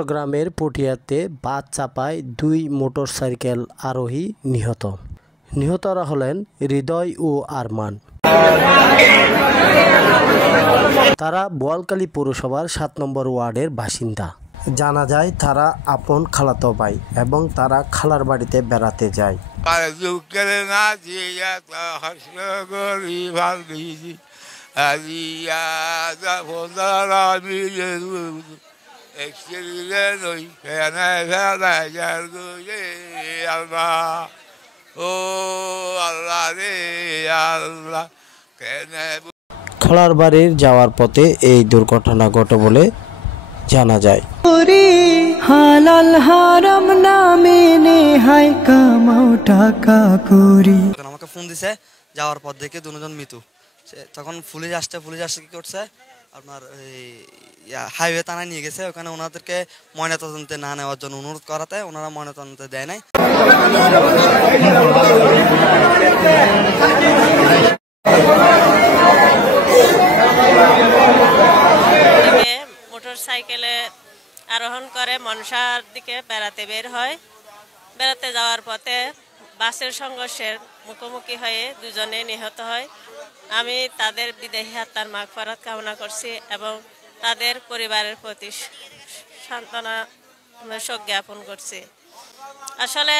চট্টগ্রামের পটিয়াতে বাস চাপায় 2 মোটরসাইকেল আরোহী নিহত। নিহতরা হলেন হৃদয় ও আরমান। তারা বোয়ালখালী পৌরসভার 7 নম্বর ওয়ার্ডের বাসিন্দা। জানা যায় তারা আপন খালাতো ভাই এবং তারা খালার বাড়িতে বেড়াতে যায়। খালার বাড়ির যাওয়ার পথে এই দুর্ঘটনা ঘটে বলে জানা যায়। হালাল হারাম না মেনে হায় কামাও টাকা করি। আমাকে ফোন দিছে, যাওয়ার পর দেখে দুজন মৃত্যু। তখন পুলিশ আসছে কি করছে, আপনার হাইওয়ে থানায় নিয়ে গেছে। ওখানে ওনাদেরকে ময়নাতদন্তে না নেওয়ার জন্য অনুরোধ করাতে ওনারা ময়নাতদন্তে দেয় নাই। মোটরসাইকেলে আরোহণ করে মনসার দিকে বেড়াতে বের হয়। বেড়াতে যাওয়ার পথে বাসের সংঘর্ষের মুখোমুখি হয়ে দুজনে নিহত হয়। আমি তাদের বিদেহী আত্মার মাগফিরাত কামনা করছি এবং তাদের পরিবারের প্রতি সান্ত্বনা শোক জ্ঞাপন করছি। আসলে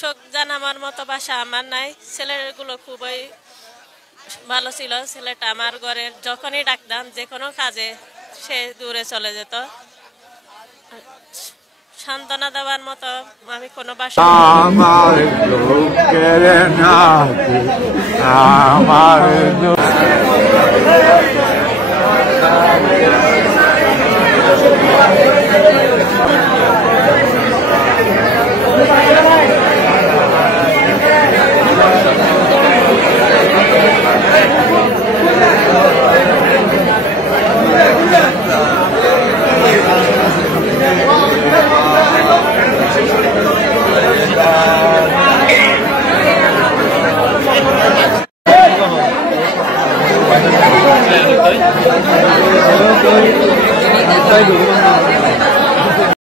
শোক জানাবার মতো ভাষা আমার নাই। ছেলেগুলো খুবই ভালো ছিল। ছেলেটা আমার ঘরের, যখনই ডাকতাম যে কোনো কাজে সে দূরে চলে যেত। সান্ত্বনা দেওয়ার মতো আমি কোনো ভাষা